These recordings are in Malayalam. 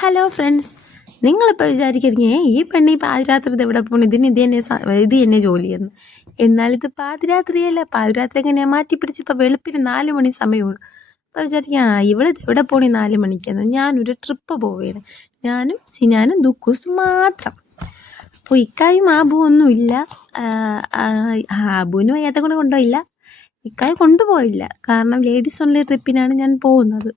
ഹലോ ഫ്രണ്ട്സ് നിങ്ങളിപ്പോൾ വിചാരിക്കുന്നേ ഈ പെണ്ണി പാതിരാത്രി ഇത് എവിടെ പോകണം ഇതിന് ഇത് തന്നെ ഇത് തന്നെ ജോലിയെന്ന് എന്നാൽ ഇത് പാതിരാത്രിയല്ല. പാതിരാത്രി എങ്ങനെ മാറ്റി പിടിച്ച് ഇപ്പോൾ വെളുപ്പിന് നാല് മണി സമയമാണ് അപ്പോൾ വിചാരിക്കുക ആ ഇവളിത് എവിടെ പോണി? നാല് മണിക്കെന്ന് ഞാനൊരു ട്രിപ്പ് പോവുകയാണ് ഞാനും സിനാനും ദുക്കൂസും മാത്രം. അപ്പോൾ ഇക്കായും ആബു ഒന്നുമില്ല ആബുവിന് വയ്യാത്ത കൊണ്ട് കൊണ്ടുപോയില്ല. ഇക്കായ കൊണ്ടുപോയില്ല. കാരണം ലേഡീസ് ഓൺലി ട്രിപ്പിനാണ് ഞാൻ പോകുന്നത്.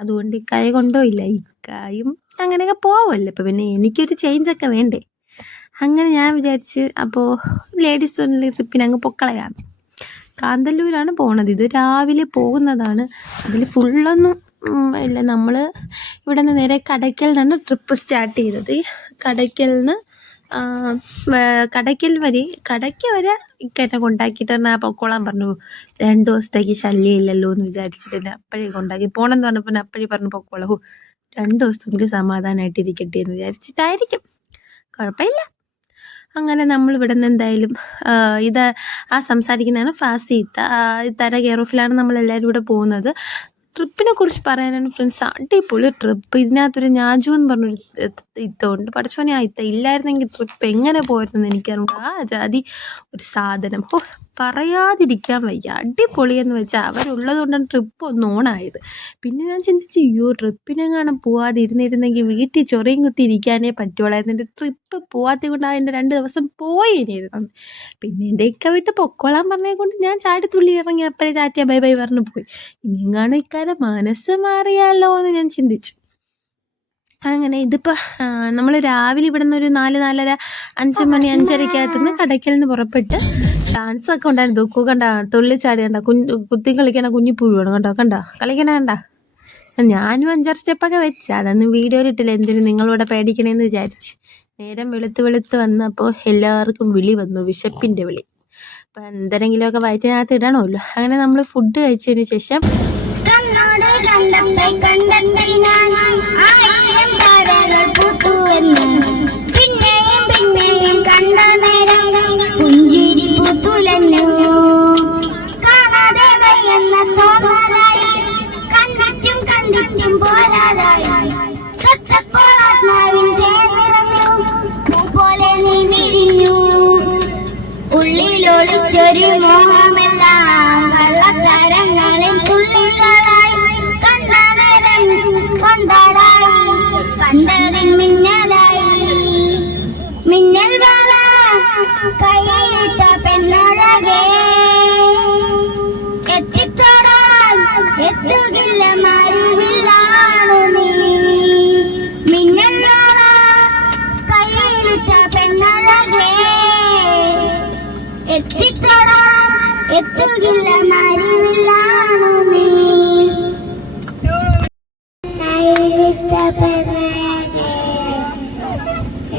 അതുകൊണ്ട് ഇക്കായ കൊണ്ടുപോയില്ല. ഇക്കായും അങ്ങനെയൊക്കെ പോവുമല്ലോ ഇപ്പം പിന്നെ എനിക്കൊരു ചേഞ്ചൊക്കെ വേണ്ടേ? അങ്ങനെ ഞാൻ വിചാരിച്ച് അപ്പോൾ ലേഡീസ് ടോണിലെ ട്രിപ്പിന് അങ്ങ് പൊക്കളയാണ്. കാന്തല്ലൂരാണ് പോണത്. ഇത് രാവിലെ പോകുന്നതാണ്. അതിൽ ഫുള്ളൊന്നും ഇല്ല. നമ്മൾ ഇവിടെ നിന്ന് നേരെ കടയ്ക്കൽ നിന്നാണ് ട്രിപ്പ് സ്റ്റാർട്ട് ചെയ്തത്. കടയ്ക്കൽ നിന്ന് കടയ്ക്കൽ വരെ കടയ്ക്ക് വരെ ഇക്കന്നെ കൊണ്ടാക്കിയിട്ട് തന്നെ പൊക്കോളാൻ പറഞ്ഞു. രണ്ട് ദിവസത്തേക്ക് ശല്യമില്ലല്ലോ എന്ന് വിചാരിച്ചിട്ട് എന്നെ അപ്പോഴേ കൊണ്ടാക്കി. പോകണമെന്ന് പറഞ്ഞപ്പോൾ അപ്പോഴേ പറഞ്ഞു പൊക്കോളൂ. രണ്ട് ദിവസമെങ്കിലും സമാധാനമായിട്ട് ഇരിക്കട്ടെ എന്ന് വിചാരിച്ചിട്ടായിരിക്കും. കുഴപ്പമില്ല. അങ്ങനെ നമ്മൾ ഇവിടെ നിന്ന് എന്തായാലും ഇത് ആ സംസാരിക്കുന്നതാണ് ഫാസീത്ത. തര കെയർ ഓഫിലാണ് നമ്മളെല്ലാവരും ഇവിടെ പോകുന്നത്. ട്രിപ്പിനെ കുറിച്ച് പറയാനാണ് ഫ്രണ്ട്സ് അടിപൊളി ട്രിപ്പ് ഇതിനകത്തൊരു ഞാജു എന്ന് പറഞ്ഞൊരു ഇത്തമുണ്ട് പഠിച്ചോനെ ആ ഇത്ത ഇല്ലായിരുന്നെങ്കിൽ ട്രിപ്പ് എങ്ങനെ പോയിരുന്നെന്ന് എനിക്കറിയില്ല ആ ജാതി ഒരു സാധനം. ഓ പറയാതിരിക്കാൻ വയ്യ. അടിപൊളി എന്ന് വെച്ചാൽ അവരുള്ളത് കൊണ്ടാണ് ട്രിപ്പ് ഒന്ന് ഓണായത് പിന്നെ ഞാൻ ചിന്തിച്ചു അയ്യോ ട്രിപ്പിനെങ്ങാനും പോവാതെ ഇരുന്നിരുന്നെങ്കിൽ വീട്ടിൽ ചൊറിയും കുത്തി ഇരിക്കാനേ പറ്റുള്ളായിരുന്നു എന്റെ ട്രിപ്പ് പോവാത്തത് കൊണ്ട് അതിന്റെ രണ്ട് ദിവസം പോയിരുന്നു പിന്നെ എന്റെ ഇക്ക വിട്ട് പൊക്കോളാൻ പറഞ്ഞേ കൊണ്ട് ഞാൻ ചാടിത്തുള്ളി ഇറങ്ങി അപ്പഴേ ചാറ്റിയ ബൈ ബൈ പറഞ്ഞു പോയി. ഇനിയെങ്ങാനും ഇക്കാരെ മനസ്സ് മാറിയാലോ എന്ന് ഞാൻ ചിന്തിച്ചു. അങ്ങനെ ഇതിപ്പോൾ നമ്മൾ രാവിലെ ഇവിടെ നിന്ന് ഒരു നാല് നാലര അഞ്ച് മണി അഞ്ചരക്കകത്ത് നിന്ന് കടയ്ക്കൽ നിന്ന് പുറപ്പെട്ട് ഡാൻസ് ഒക്കെ ഉണ്ടായിരുന്നു. ദുഃഖം കണ്ട തുള്ളിച്ചാടി കണ്ട കുഞ്ഞ് കുത്തി കളിക്കണ കുഞ്ഞിപ്പുഴുവാണ് കണ്ടോ? കണ്ടോ? കളിക്കണ കണ്ട? ഞാനും അഞ്ചാറ് സ്റ്റെപ്പൊക്കെ വെച്ച്. അതൊന്നും വീഡിയോയിൽ ഇട്ടില്ല. എന്തിനു നിങ്ങളിവിടെ പേടിക്കണേന്ന് വിചാരിച്ച്. നേരം വെളുത്ത് വെളുത്ത് വന്നപ്പോൾ എല്ലാവർക്കും വിളി വന്നു. വിശപ്പിന്റെ വിളി. അപ്പം എന്തെങ്കിലുമൊക്കെ വയറ്റിനകത്ത് ഇടണമല്ലോ. അങ്ങനെ നമ്മൾ ഫുഡ് കഴിച്ചതിന് ശേഷം കണ്ടപ്പേ കണ്ടപ്പേ ഞാൻ ആയിരം താരകൾ പൂത്തുവെന്ന് പിന്നെയും പിന്നെയും കണ്ട നേരം പുഞ്ചിരി പൂത്തുലഞ്ഞു. കാണാതെ വയ്യെന്ന തോന്നലായി കണ്ടിട്ടും കണ്ടിട്ടും പോരാതായി. തൊട്ടപ്പോൾ ആത്മാവിൻ ചേർന്നിറങ്ങു പോലെ നീ വിരിഞ്ഞു. ഉള്ളിലൊളിച്ചൊരു മോഹമെല്ലാം എത്തുകില്ല മരുവില്ലാണു നീ. മിന്നൽ വാള കൈയിലിട്ട പെണ്ണഴകേ. എത്തിത്തോടാൻ എത്തുകില്ല മരുവില്ലാണു നീ. കൈയിലിട്ട പെണ്ണഴകേ.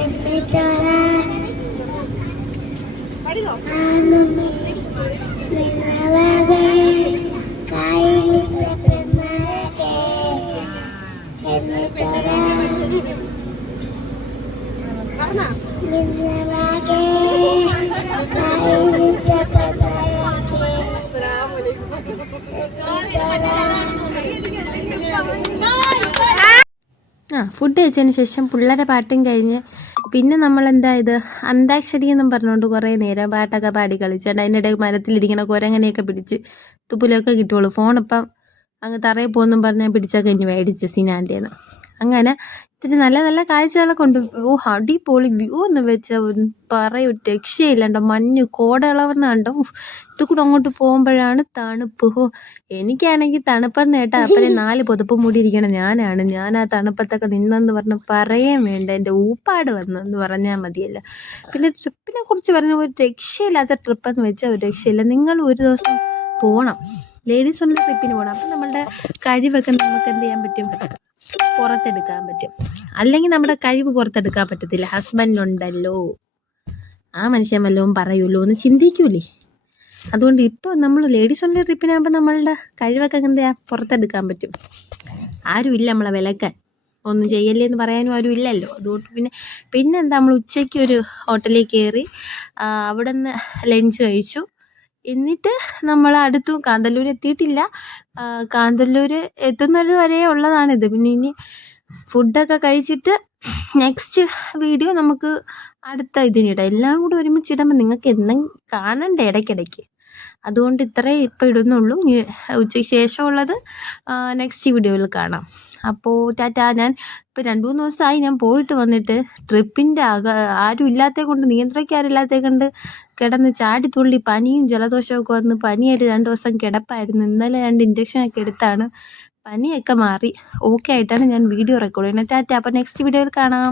എത്തിത്തോടാൻ ആണു നീ. നിന്നവകേ ആ ഫുഡ് കഴിച്ചതിന് ശേഷം പിള്ളേരെ പാട്ടും കഴിഞ്ഞ് പിന്നെ നമ്മൾ എന്താ ഇത്? അന്താക്ഷരി എന്നും പറഞ്ഞുകൊണ്ട് കുറേ നേരം പാട്ടൊക്കെ പാടി കളിച്ചുകൊണ്ട് അതിന്റെ ഇടയിൽ മരത്തിലിരിക്കണ കുരങ്ങനെയൊക്കെ പിടിച്ച് തുപ്പിലൊക്കെ കിട്ടുള്ളൂ ഫോണിപ്പം അങ്ങ് തറയിൽ പോകുന്നു പറഞ്ഞാൽ പിടിച്ചൊക്കെ ഇനി മേടിച്ച് സിനാന്റെന്ന്. അങ്ങനെ ഇത്തിരി നല്ല നല്ല കാഴ്ചകളൊക്കെ ഉണ്ട് ഓ അടിപൊളി വ്യൂ എന്ന് വെച്ചാൽ പറയും. രക്ഷയില്ലാണ്ടോ? മഞ്ഞ് കോടകളവെന്ന് കണ്ടോ ഇത് കൂടെ അങ്ങോട്ട് പോകുമ്പോഴാണ് തണുപ്പ്. എനിക്കാണെങ്കിൽ തണുപ്പെന്ന് കേട്ടാ അപ്പനെ നാല് പുതപ്പ് മൂടിയിരിക്കണം. ഞാനാണ്. ഞാൻ ആ തണുപ്പത്തൊക്കെ നിന്നെന്ന് പറഞ്ഞ് പറയാൻ വേണ്ട. എന്റെ ഊപ്പാട് വന്നെന്ന് പറഞ്ഞാൽ മതിയല്ല. പിന്നെ ട്രിപ്പിനെ കുറിച്ച് പറഞ്ഞ ഒരു രക്ഷയില്ലാത്ത ട്രിപ്പെന്ന് വെച്ചാൽ ഒരു രക്ഷയില്ല. നിങ്ങൾ ഒരു ദിവസം പോകണം ലേഡീസ് ഉള്ള ട്രിപ്പിന് പോകണം അപ്പം നമ്മളുടെ കഴിവൊക്കെ നമുക്ക് എന്ത് ചെയ്യാൻ പറ്റും? പുറത്തെടുക്കാൻ പറ്റും. അല്ലെങ്കിൽ നമ്മുടെ കഴിവ് പുറത്തെടുക്കാൻ പറ്റത്തില്ല. ഹസ്ബൻഡ് ഉണ്ടല്ലോ ആ മനുഷ്യൻ വല്ലതും പറയുമല്ലോ എന്ന് ചിന്തിക്കൂലേ. അതുകൊണ്ട് ഇപ്പോൾ നമ്മൾ ലേഡീസ് ഓൺലി ട്രിപ്പിനാകുമ്പോൾ നമ്മളുടെ കഴിവൊക്കെ എന്താ പുറത്തെടുക്കാൻ പറ്റും? ആരുമില്ല നമ്മളെ വിലക്കാൻ. ഒന്നും ചെയ്യല്ലേ എന്ന് പറയാനും ആരും ഇല്ലല്ലോ. അതുകൊണ്ട് പിന്നെ പിന്നെന്താ നമ്മൾ ഉച്ചയ്ക്ക് ഒരു ഹോട്ടലിൽ കയറി അവിടെ നിന്ന് ലഞ്ച് കഴിച്ചു. എന്നിട്ട് നമ്മൾ അടുത്തു കാന്തല്ലൂർ എത്തിയിട്ടില്ല. കാന്തല്ലൂർ എത്തുന്നത് വരെ ഉള്ളതാണിത്. പിന്നെ ഇനി ഫുഡൊക്കെ കഴിച്ചിട്ട് നെക്സ്റ്റ് വീഡിയോ നമുക്ക് അടുത്ത ഇതിനിടാം. എല്ലാം കൂടി ഒരുമിച്ചിടുമ്പോൾ നിങ്ങൾക്ക് എന്നും കാണണ്ടേ ഇടയ്ക്കിടയ്ക്ക്? അതുകൊണ്ട് ഇത്രേ ഇപ്പം ഇടുന്നുള്ളൂ. ഉച്ചയ്ക്ക് ശേഷമുള്ളത് നെക്സ്റ്റ് വീഡിയോയിൽ കാണാം. അപ്പോൾ ടാറ്റാ ഞാൻ ഇപ്പം രണ്ട് മൂന്ന് ദിവസമായി ഞാൻ പോയിട്ട് വന്നിട്ട് ട്രിപ്പിന്റെ ആക ആരും ഇല്ലാത്തത് കൊണ്ട് നിയന്ത്രിക്കാരില്ലാത്തത് കൊണ്ട് കിടന്ന് ചാടി തുള്ളി പനിയും ജലദോഷമൊക്കെ വന്ന് പനിയായിട്ട് രണ്ട് ദിവസം കിടപ്പായിരുന്നു. ഇന്നലെ രണ്ട് ഇഞ്ചക്ഷനൊക്കെ എടുത്താണ്. പനിയൊക്കെ മാറി. ഓക്കെ ആയിട്ടാണ് ഞാൻ വീഡിയോ റെക്കോർഡ് ചെയ്യുന്നത്. ടാറ്റ അപ്പോൾ നെക്സ്റ്റ് വീഡിയോയിൽ കാണാം.